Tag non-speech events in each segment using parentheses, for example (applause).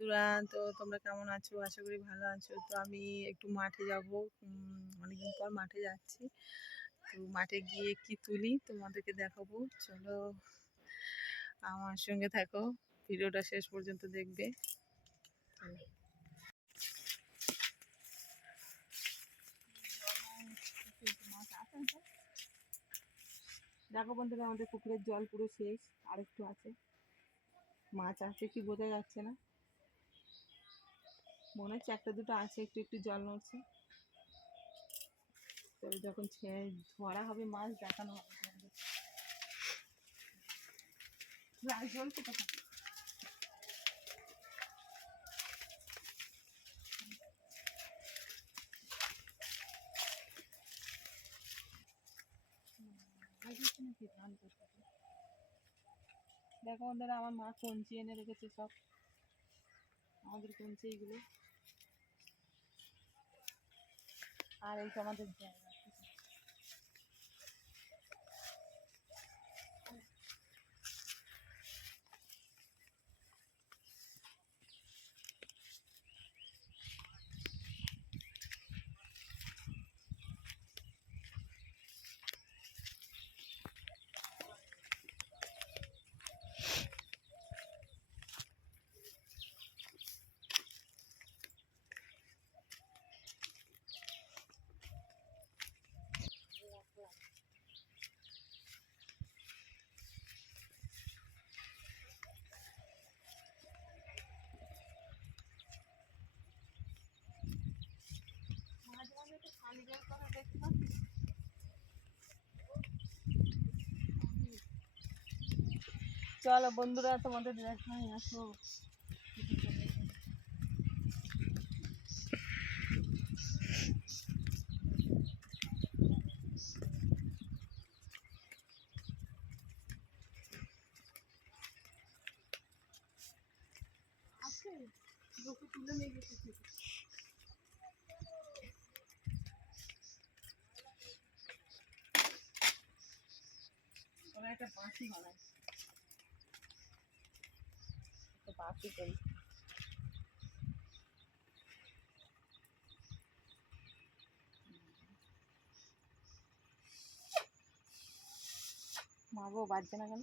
বন্ধুরা তো তোমরা কেমন আছো? আশা করি ভালো আছো। তো আমি একটু মাঠে যাব। অনেকদিন পর মাঠে যাচ্ছি। তো মাঠে গিয়ে কি তুলি তোমাদেরকে দেখাবো। চলো আমার সঙ্গে থাকো। ভিডিওটা শেষ পর্যন্ত দেখবে। দেখো বন্ধুরা, আমাদের পুকুরের জল পুরো শেষ। আর একটু আছে। মাছ আছে কি বোঝা যাচ্ছে না। মনে হচ্ছে একটা দুটো আছে, একটু একটু জল নড়ছে। তবে যখন ছেড়ে ধরা হবে মাছ, দেখানো হবে দেখো বন্ধুরা, আমার মা কঞ্চি এনে রেখেছে সব। আমাদের কঞ্চি এগুলো আর এই তো আমাদের জায়গা। চলো বন্ধুরা তোমাদের দেখাই আসো। একটা বাঁশি বানায়। একটা বাঁশি করি মা গো বাজছে না কেন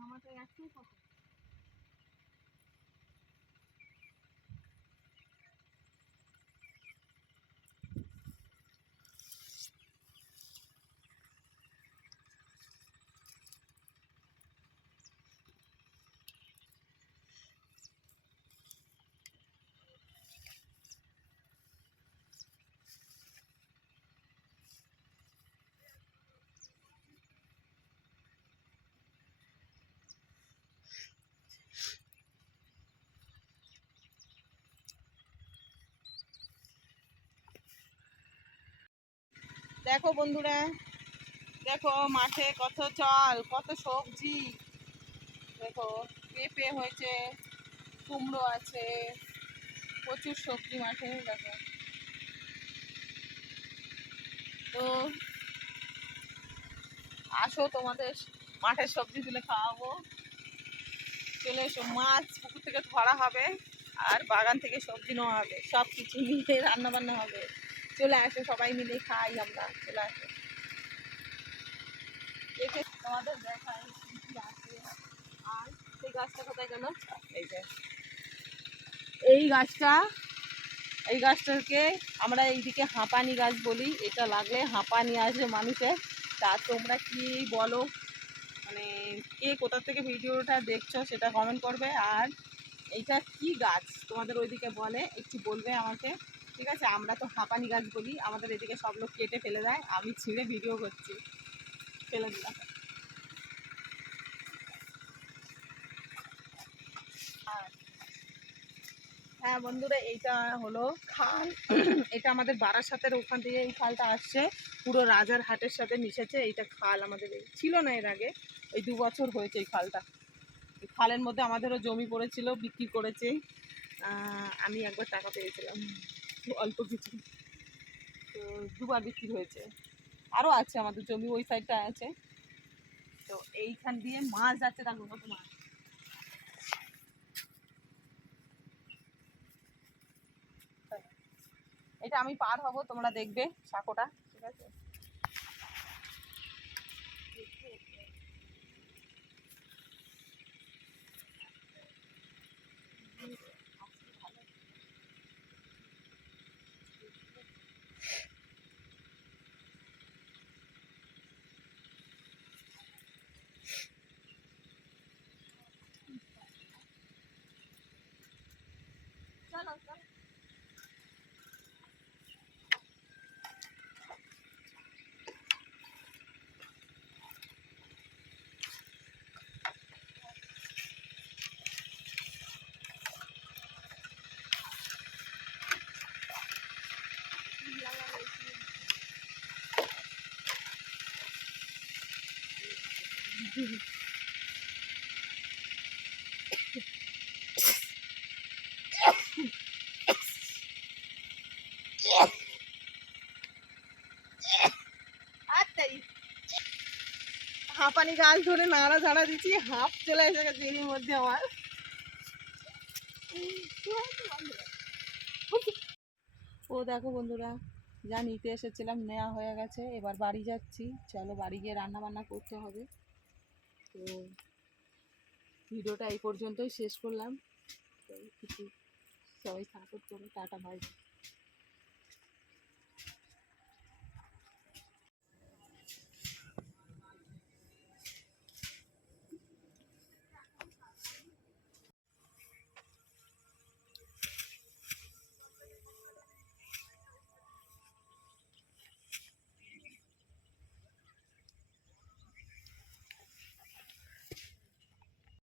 আমাদের একটাই কথা দেখো বন্ধুরা, দেখো মাঠে কত চাল, কত সবজি। দেখো, পেঁপে হয়েছে, কুমড়ো আছে, প্রচুর সবজি মাঠে, দেখো। তো আসো তোমাদের মাঠের সবজি তুলে খাওয়াবো। চলে এসো, মাছ পুকুর থেকে ধরা হবে, আর বাগান থেকে সবজি নেওয়া হবে সব কিছু মিলে রান্না বান্না হবে। চলে আসো, সবাই মিলে খাই আমরা, চলে আসো। দেখে তোমাদের আর এই গাছটা, এই গাছটাকে আমরা এইদিকে হাঁপানি গাছ বলি, এটা লাগলে হাঁপানি আসবে মানুষের। তা তোমরা কি বলো? মানে কে কোথা থেকে ভিডিওটা দেখছ সেটা কমেন্ট করবে। আর এইটা কি গাছ? তোমাদের ওইদিকে বলে, একটু বলবে আমাকে। ঠিক আছে, আমরা তো হাঁপানি গাছ বলি, আমাদের এদিকে সব লোক কেটে ফেলে দেয়, আমি ছিঁড়ে ভিডিও করছি। ফেলে দিলাম। হ্যাঁ বন্ধুরা, এইটা হলো খাল। (clears throat) এটা আমাদের বারাসাতের ওখান থেকে এই খালটা আসছে। পুরো রাজার হাটের সাথে মিশেছে, এইটা খাল আমাদের ছিল না এর আগে, এই দু বছর হয়েছে এই খালটা। খালের মধ্যে আমাদেরও জমি পড়েছিল, বিক্রি করেছে। আমি একবার টাকা পেয়েছিলাম, অল্প কিছু। তো দুবার বিক্রি হয়েছে। আরও আছে আমাদের জমি, ওই সাইডটা আছে। তো এইখান দিয়ে মাছ যাচ্ছে, তার কত মাছ। এটা আমি পার হব, তোমরা দেখবে, সাঁকোটা, ঠিক আছে? হাঁপানি গাছ ধরে নাড়া ঝাড়া দিচ্ছি হাঁপ চলে এসে গেছে এর মধ্যে আমার ও দেখো বন্ধুরা, যা নিতে এসেছিলাম নেওয়া হয়ে গেছে, এবার বাড়ি যাচ্ছি। চলো বাড়ি গিয়ে রান্না বান্না করতে হবে। তো ভিডিওটা এই পর্যন্তই শেষ করলাম। তো কিছু সবাই সাপোর্ট করো টাটা বাই